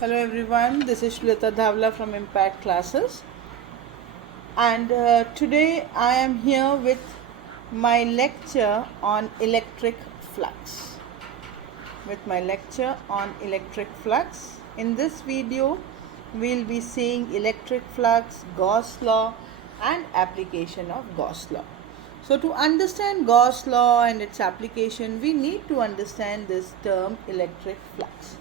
Hello everyone, this is Shlita Dhavla from Impact Classes, and today I am here with my lecture on electric flux. In this video, we'll be seeing electric flux, Gauss law, and application of Gauss law. So to understand Gauss law and its application, we need to understand this term electric flux.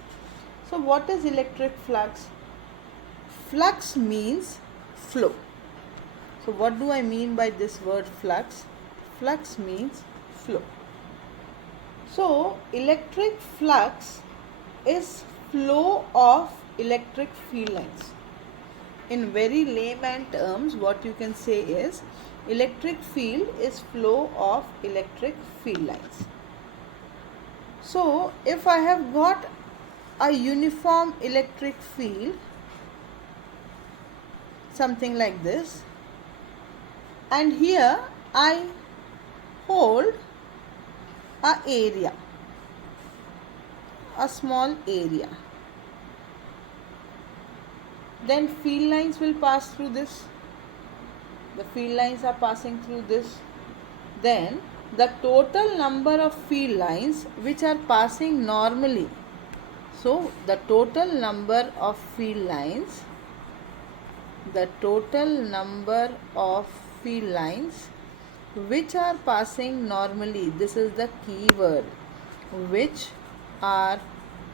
So what is electric flux? Flux means flow. So what do I mean by this word flux? Flux means flow. So electric flux is flow of electric field lines. In very layman terms, what you can say is electric field is flow of electric field lines. So if I have got a uniform electric field, something like this, and here I hold a area, a small area, then field lines will pass through this. The field lines are passing through this. Then the total number of field lines which are passing normally, so the total number of field lines which are passing normally, this is the key word, which are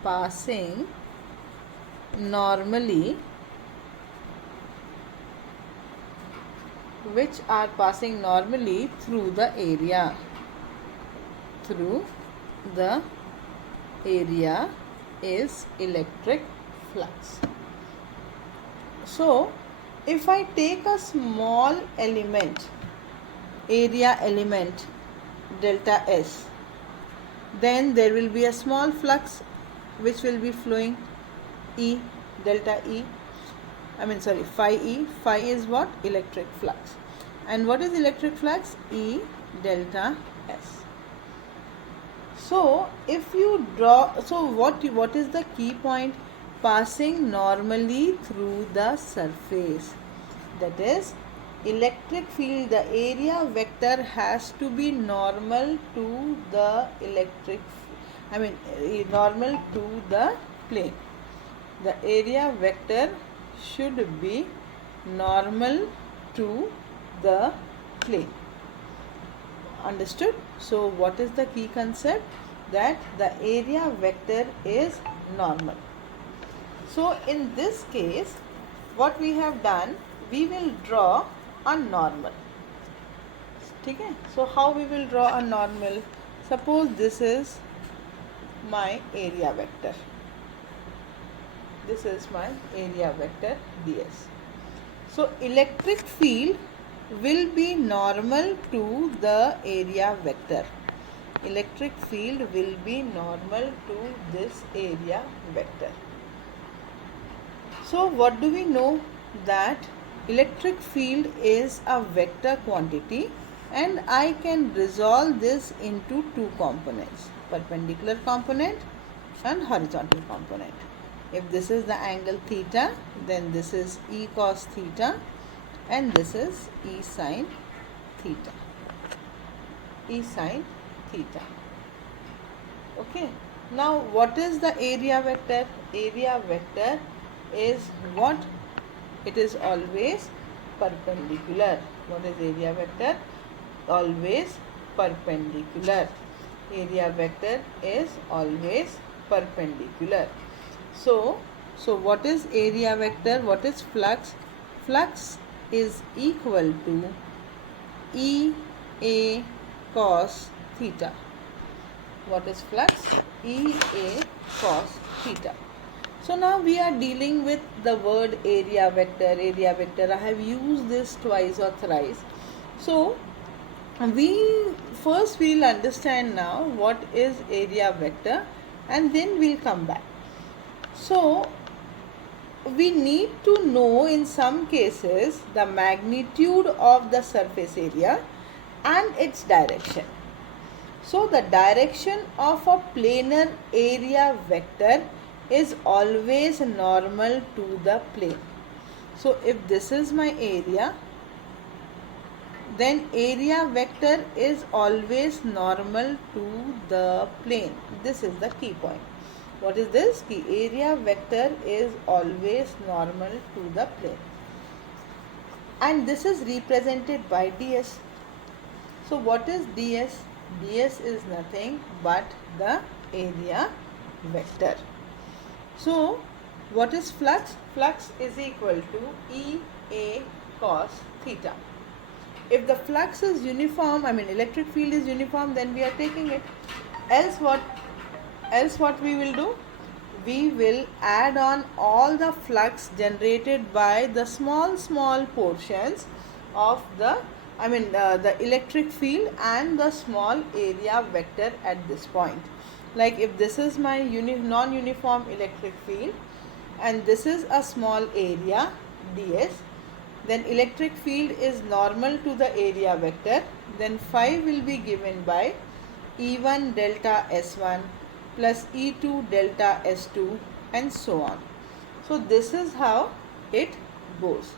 passing normally, through the area is electric flux. So if I take a small element, area element delta S, then there will be a small flux which will be flowing, E, delta E, phi E. Phi is what? Electric flux. And what is electric flux? E delta S. So if you draw, so what is the key point? Passing normally through the surface. That is, electric field, the area vector has to be normal to the normal to the plane. The area vector should be normal to the plane. Understood? So what is the key concept? That the area vector is normal. So in this case, what we have done, we will draw a normal. Okay? So how we will draw a normal? Suppose this is my area vector. This is my area vector ds. So electric field will be normal to the area vector. Electric field will be normal to this area vector. So what do we know? That electric field is a vector quantity, and I can resolve this into two components, perpendicular component and horizontal component. If this is the angle theta, then this is E cos theta and this is E sin theta. Okay. Now what is the area vector? Area vector is what? It is always perpendicular. What is area vector? Always perpendicular. Area vector is always perpendicular. So what is area vector? What is flux? Flux is equal to E A cos theta. What is flux? E A cos theta. So now we are dealing with the word area vector. Area vector, I have used this twice or thrice. So we'll understand now what is area vector, and then we'll come back. So we need to know in some cases the magnitude of the surface area and its direction. So the direction of a planar area vector is always normal to the plane. So if this is my area, then area vector is always normal to the plane. This is the key point. What is this? The area vector is always normal to the plane. And this is represented by ds. So what is ds? ds is nothing but the area vector. So what is flux? Flux is equal to Ea cos theta. If the flux is uniform, electric field is uniform, then we are taking it. Else what we will do? We will add on all the flux generated by the small portions of the electric field and the small area vector at this point. Like if this is my non-uniform electric field and this is a small area ds, then electric field is normal to the area vector, then phi will be given by E1 delta S1 plus E2 delta S2 and so on. So this is how it goes.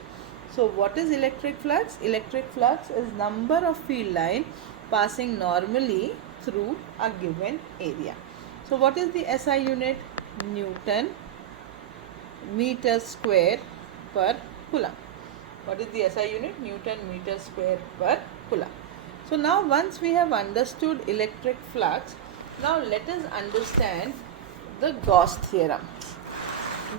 So what is electric flux? Electric flux is number of field line passing normally through a given area. So what is the SI unit? Newton meter square per coulomb. What is the SI unit? Newton meter square per coulomb. So now once we have understood electric flux, now let us understand the Gauss theorem.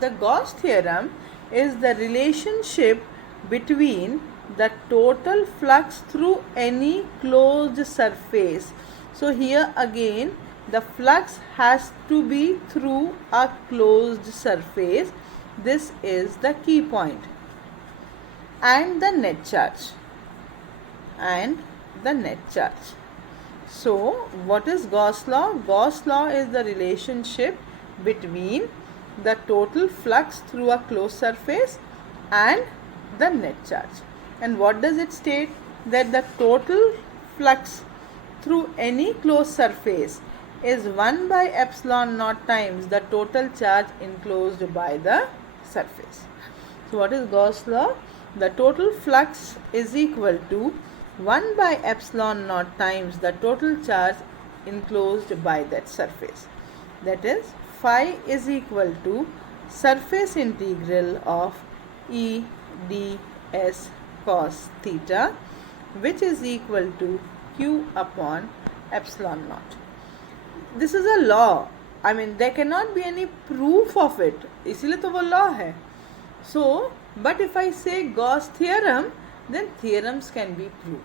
The Gauss theorem is the relationship between the total flux through any closed surface. So here again the flux has to be through a closed surface. This is the key point. And the net charge. So what is Gauss law? Gauss law is the relationship between the total flux through a closed surface and the net charge. And what does it state? That the total flux through any closed surface is 1 by epsilon naught times the total charge enclosed by the surface. So what is Gauss law? The total flux is equal to 1 by epsilon naught times the total charge enclosed by that surface. That is, phi is equal to surface integral of E ds cos theta, which is equal to q upon epsilon naught. This is a law. There cannot be any proof of it. इसीलिए तो वो law है. So, but if I say Gauss theorem, then theorems can be proved.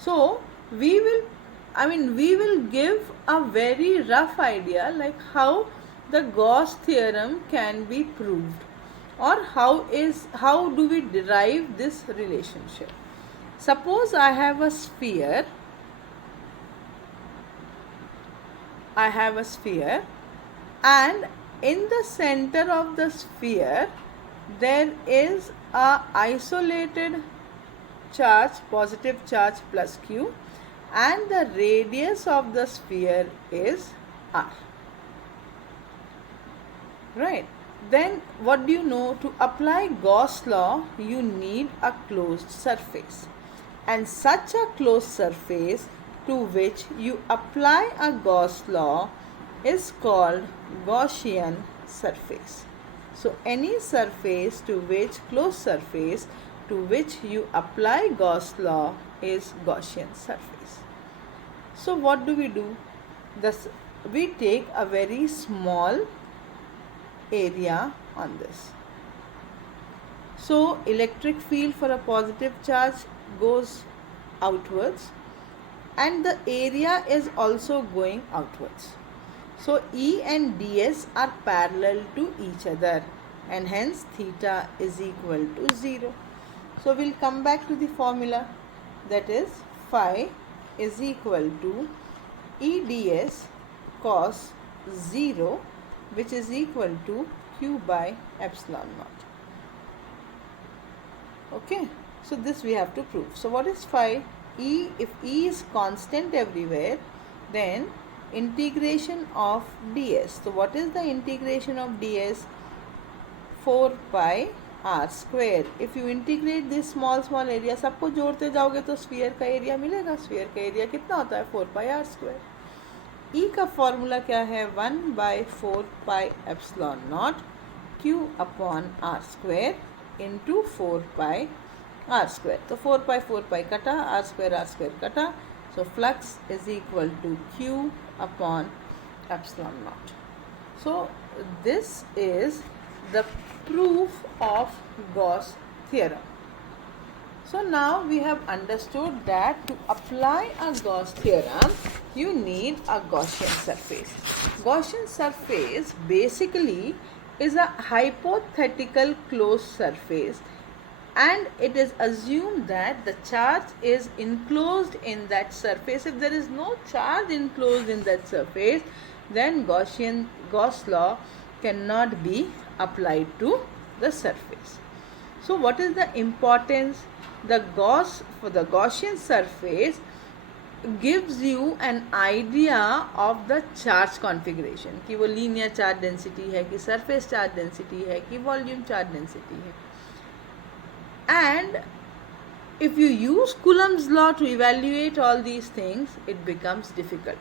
So we will give a very rough idea like how the Gauss theorem can be proved, or how do we derive this relationship. Suppose I have a sphere. And in the center of the sphere there is a isolated charge, positive charge plus q, and the radius of the sphere is r. Right? Then what do you know? To apply Gauss law, you need a closed surface, and such a closed surface to which you apply a Gauss law is called Gaussian surface. So any surface to which you apply Gauss law is Gaussian surface. So what do? We take a very small area on this. So electric field for a positive charge goes outwards, and the area is also going outwards. So E and ds are parallel to each other, and hence theta is equal to 0. So we'll come back to the formula, that is phi is equal to E ds cos 0, which is equal to q by epsilon naught. Okay, so this we have to prove. So what is phi? If E is constant everywhere, then integration of ds. So what is the integration of ds? 4 pi r square. If you integrate this small area, सबको जोड़ते जाओगे तो sphere का area मिलेगा. Sphere का area कितना होता है? 4 pi r square. E का फॉर्मूला क्या है? 1/4 pi epsilon not q upon r square into 4 pi r square. तो 4 pi कटा, r square कटा. So flux is equal to q upon epsilon naught. So this is the proof of Gauss theorem. So now we have understood that to apply a Gauss theorem, you need a Gaussian surface. Gaussian surface basically is a hypothetical closed surface, and it is assumed that the charge is enclosed in that surface. If there is no charge enclosed in that surface, then Gauss law cannot be applied to the surface. So what is the importance? For the Gaussian surface gives you an idea of the charge configuration, कि वो linear charge density है, कि surface charge density है, कि volume charge density है. And if you use Coulomb's law to evaluate all these things, it becomes difficult.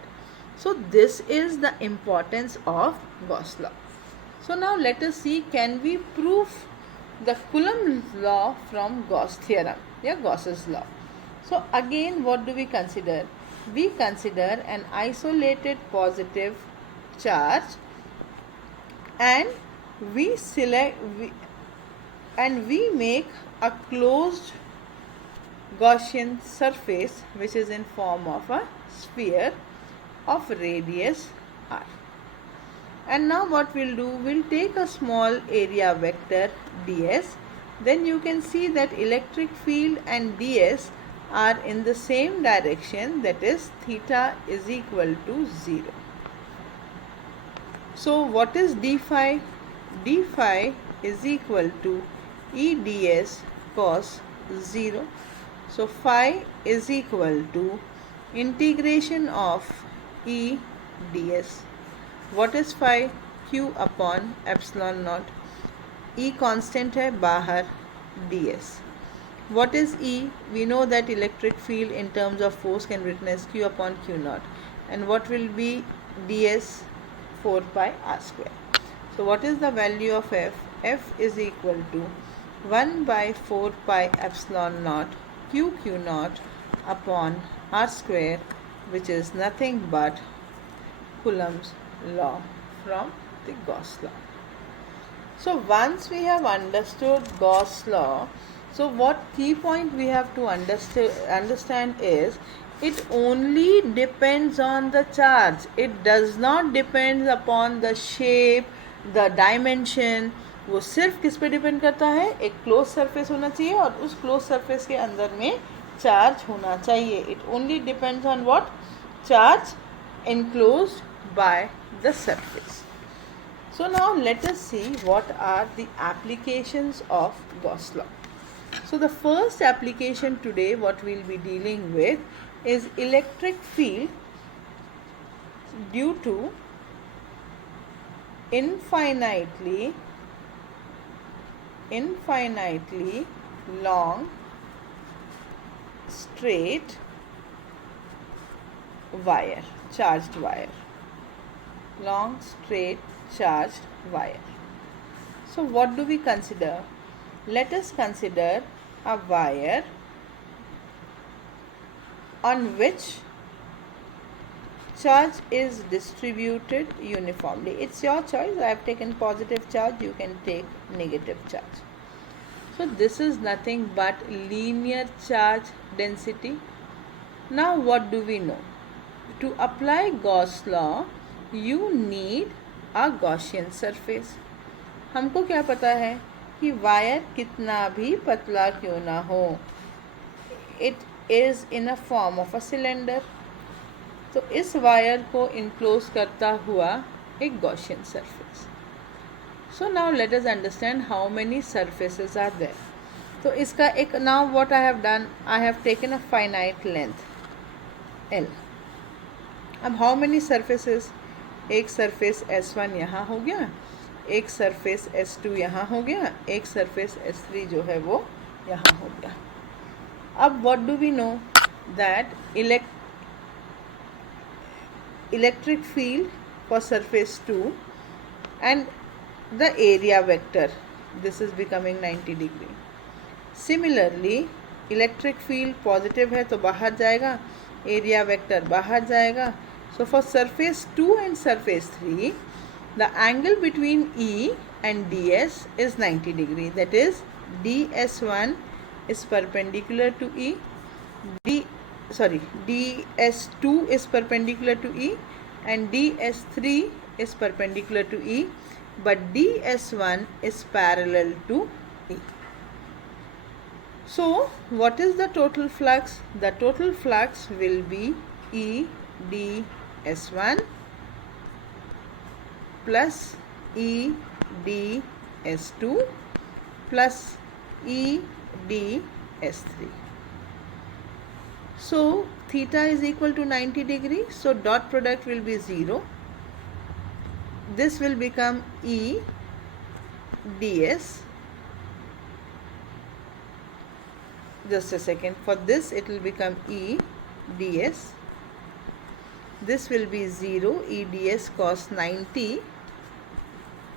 So this is the importance of Gauss law. So now let us see, can we prove the Coulomb's law from Gauss theorem, Gauss's law. So again, what do we consider? We consider an isolated positive charge, and we make a closed Gaussian surface which is in form of a sphere of radius r. And now what we'll do, we'll take a small area vector ds. Then you can see that electric field and ds are in the same direction, that is theta is equal to 0. So what is d phi? D phi is equal to E ds cos 0. So phi is equal to integration of E ds. What is phi? Q upon epsilon naught. E constant है बाहर, ds. What is E? We know that electric field in terms of force can be written as Q upon Q naught. And what will be ds? 4 pi r square. So what is the value of F? F is equal to 1/4 pi epsilon naught q naught upon r square, which is nothing but Coulomb's law from the Gauss law. So once we have understood Gauss law, so what key point we have to understand is, it only depends on the charge. It does not depend upon the shape, the dimension. वो सिर्फ किस पे depend करता है? एक close surface होना चाहिए और उस क्लोज सरफेस के अंदर में चार्ज होना चाहिए. It only depends on what? Charge enclosed by the surface. So now let us see what are the applications of Gauss law. So the first application today what we will be dealing with is electric field due to infinitely long straight wire, charged wire, long straight charged wire. So what do we consider? Let us consider a wire on which charge is distributed uniformly. It's your choice. I have taken positive charge, you can take negative charge. So this is nothing but linear charge density. Now what do we know? To apply Gauss law, you need a Gaussian surface. हमको क्या पता है कि wire कितना भी पतला क्यों ना हो, it is in a form of a cylinder. तो इस वायर को इनक्लोज करता हुआ एक Gaussian surface. So now let us understand how many surfaces are there. तो इसका एक, now what I have done, I have taken a finite length L. अब हाउ मेनी सर्फेसेस, एक सरफेस S1 यहाँ हो गया, एक सरफेस S2 यहाँ हो गया, एक सरफेस S3 जो है वो यहाँ हो गया. अब what do we know that electric field for surface 2 and the area vector, this is becoming 90 degree. Similarly electric field positive है तो बाहर जाएगा, area vector बाहर जाएगा. So for surface 2 and surface 3, the angle between E and DS is 90 degree. That is DS1 is perpendicular to E, DS2 is perpendicular to E and DS3 is perpendicular to E, but DS1 is parallel to E. So what is the total flux? The total flux will be EDS1 plus EDS2 plus EDS3. So theta is equal to 90 degree. So dot product will be 0. This will become EDS. Just a second. For this it will become EDS. This will be 0. EDS cos 90.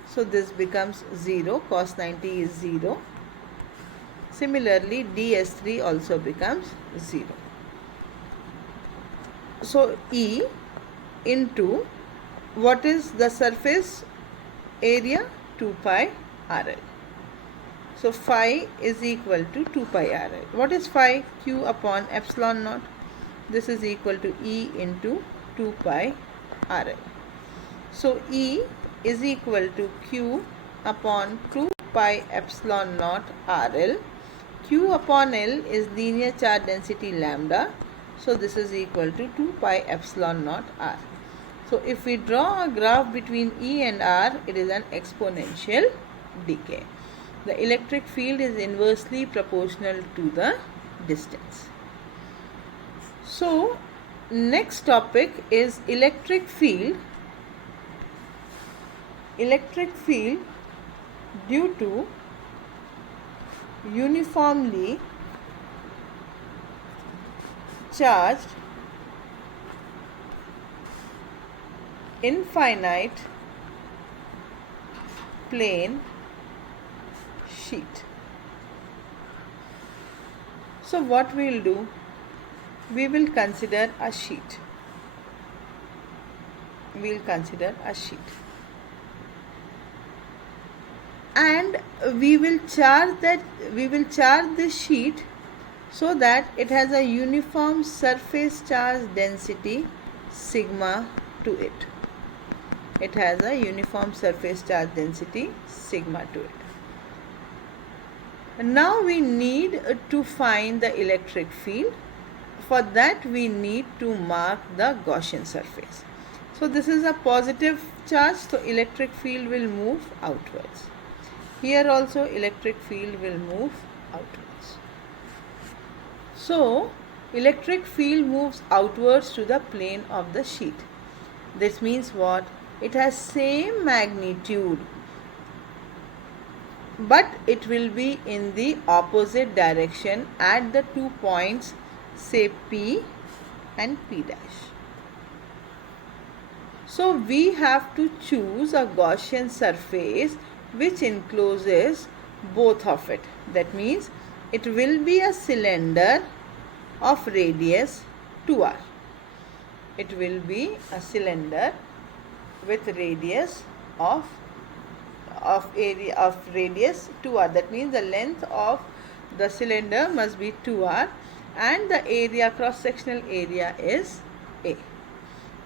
So this becomes 0. Cos 90 is 0. Similarly DS3 also becomes 0. So E into what is the surface area? 2 pi RL. So phi is equal to 2 pi RL. What is phi? Q upon epsilon naught. This is equal to E into 2 pi RL. So E is equal to Q upon 2 pi epsilon naught RL. Q upon L is linear charge density lambda. So this is equal to 2 pi epsilon naught R. So if we draw a graph between E and R, it is an exponential decay. The electric field is inversely proportional to the distance. So next topic is electric field. Electric field due to uniformly charged infinite plane sheet. So what we will do? We will consider a sheet. We will consider a sheet. And we will charge this sheet so that it has a uniform surface charge density sigma to it. It has a uniform surface charge density sigma to it. Now we need to find the electric field. For that we need to mark the Gaussian surface. So this is a positive charge, so electric field will move outwards. Here also electric field will move outwards. So electric field moves outwards to the plane of the sheet. This means what? It has same magnitude, but it will be in the opposite direction at the 2 points, say P and P dash. So we have to choose a Gaussian surface which encloses both of it. That means it will be a cylinder of radius 2r. It will be a cylinder with radius of radius 2r. That means the length of the cylinder must be 2r and the area, cross sectional area, is A.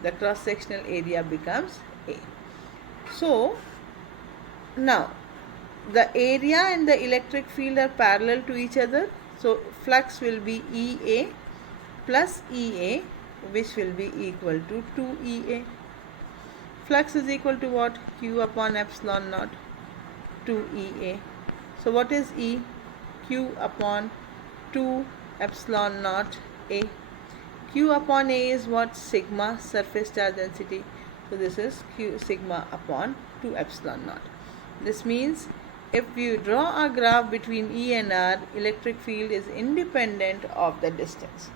The cross sectional area becomes A. So now the area and the electric field are parallel to each other. So flux will be EA plus EA, which will be equal to 2EA. Flux is equal to what? Q upon epsilon naught 2EA. So what is E? Q upon 2 epsilon naught A. Q upon A is what? Sigma surface charge density. So this is Q sigma upon 2 epsilon naught. This means if you draw a graph between E and R, electric field is independent of the distance.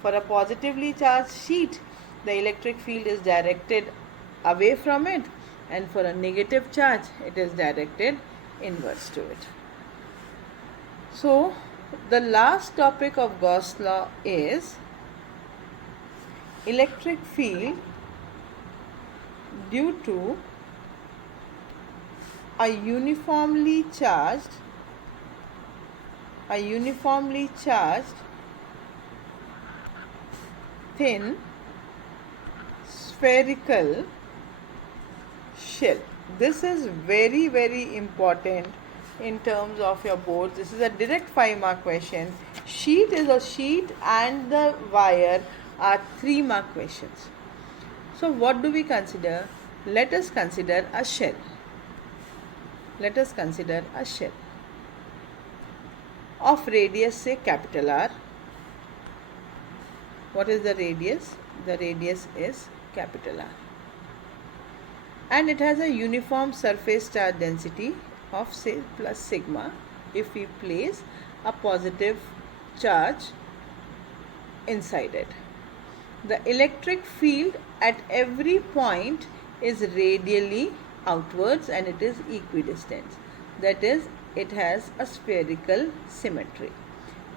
For a positively charged sheet, the electric field is directed away from it, and for a negative charge, it is directed inwards to it. So, the last topic of Gauss law is electric field due to a uniformly charged thin spherical shell. This is very important in terms of your board. This is a direct 5-mark question. Sheet is a sheet and the wire are 3-mark questions. So what do we consider? Let us consider a shell. Of radius, say capital R. What is the radius? The radius is capital R. And it has a uniform surface charge density of, say, plus sigma if we place a positive charge inside it. The electric field at every point is radially outwards and it is equidistant. That is, it has a spherical symmetry.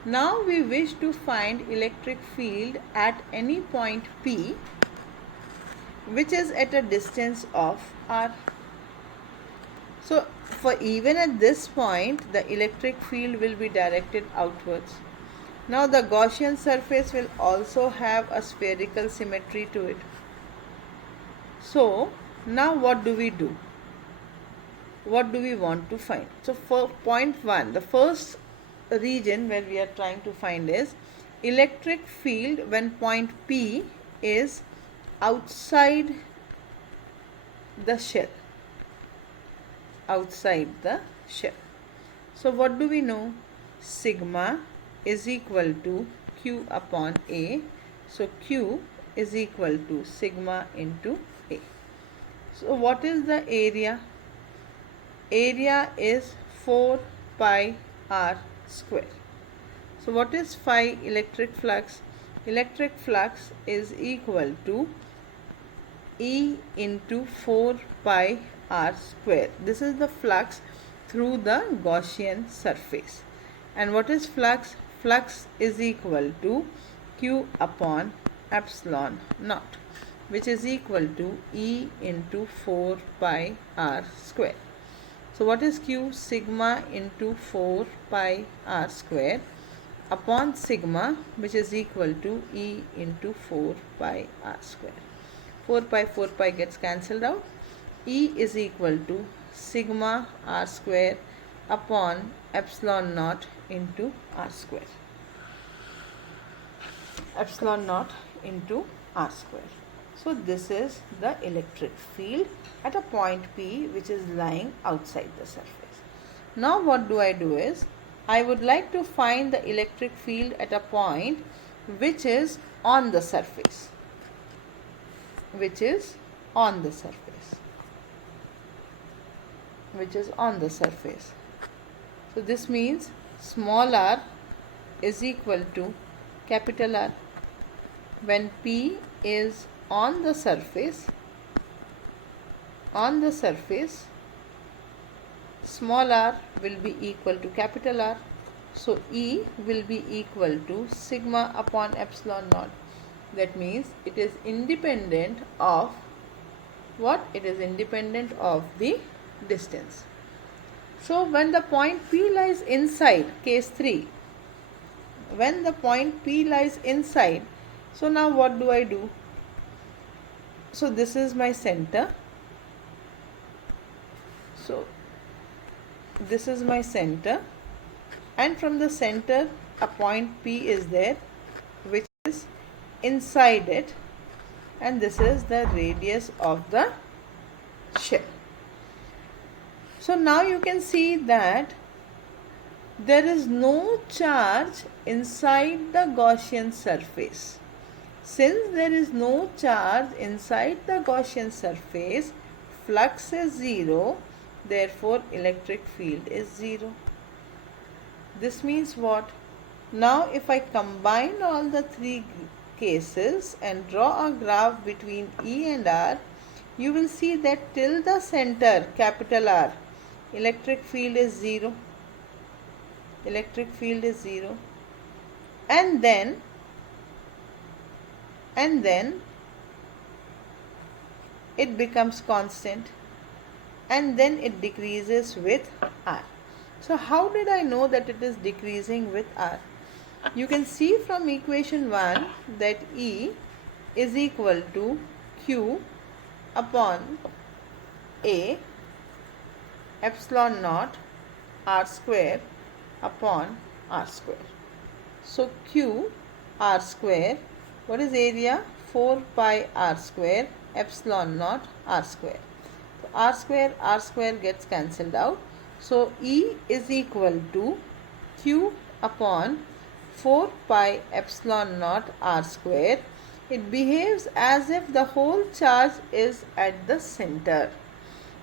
Now we wish to find electric field at any point P which is at a distance of R. So for even at this point, the electric field will be directed outwards. Now the Gaussian surface will also have a spherical symmetry to it. So now what do we do? What do we want to find? So for point 1, the first region where we are trying to find is electric field when point P is outside the shell. So what do we know? Sigma is equal to Q upon A. So Q is equal to sigma into A. So what is the area? Area is 4 pi r square. So what is phi electric flux? Electric flux is equal to E into 4 pi r square. This is the flux through the Gaussian surface. And what is flux? Flux is equal to Q upon epsilon naught, which is equal to E into 4 pi r square. So what is Q? Sigma into 4 pi r square upon sigma, which is equal to E into 4 pi r square. 4 pi gets cancelled out. E is equal to sigma r square upon epsilon naught into r square. Epsilon naught into r square. So this is the electric field at a point P which is lying outside the surface. Now what do I do is, I would like to find the electric field at a point which is on the surface. So this means small r is equal to capital R. When P is on the surface, small r will be equal to capital R. So E will be equal to sigma upon epsilon naught. That means it is independent of what? It is independent of the distance. So when the point P lies inside, case 3, when the point P lies inside, so now what do I do? So this is my center. So this is my center, and from the center a point P is there which is inside it, and this is the radius of the shell. So now you can see that there is no charge inside the Gaussian surface. Since there is no charge inside the Gaussian surface, flux is 0, therefore electric field is 0. This means what? Now if I combine all the three cases and draw a graph between E and R, you will see that till the center, capital R, electric field is 0. Electric field is 0. And then it becomes constant, and then it decreases with R. So how did I know that it is decreasing with R? You can see from equation 1 that E is equal to Q upon A epsilon naught R square upon R square. So Q R square, what is area? 4 pi R square epsilon naught R square. So R square gets cancelled out. So E is equal to Q upon 4 pi epsilon naught R square. It behaves as if the whole charge is at the center.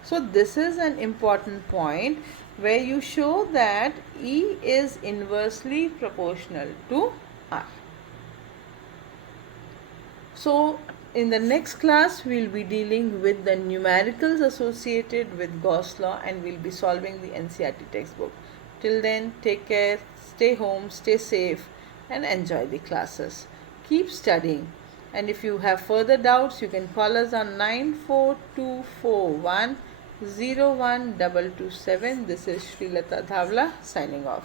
So this is an important point where you show that E is inversely proportional to R. So in the next class we will be dealing with the numericals associated with Gauss law, and we will be solving the NCERT textbook. Till then, take care, stay home, stay safe, and enjoy the classes. Keep studying, and if you have further doubts, you can call us on 94241 01227. This is Srilata Dhavla signing off.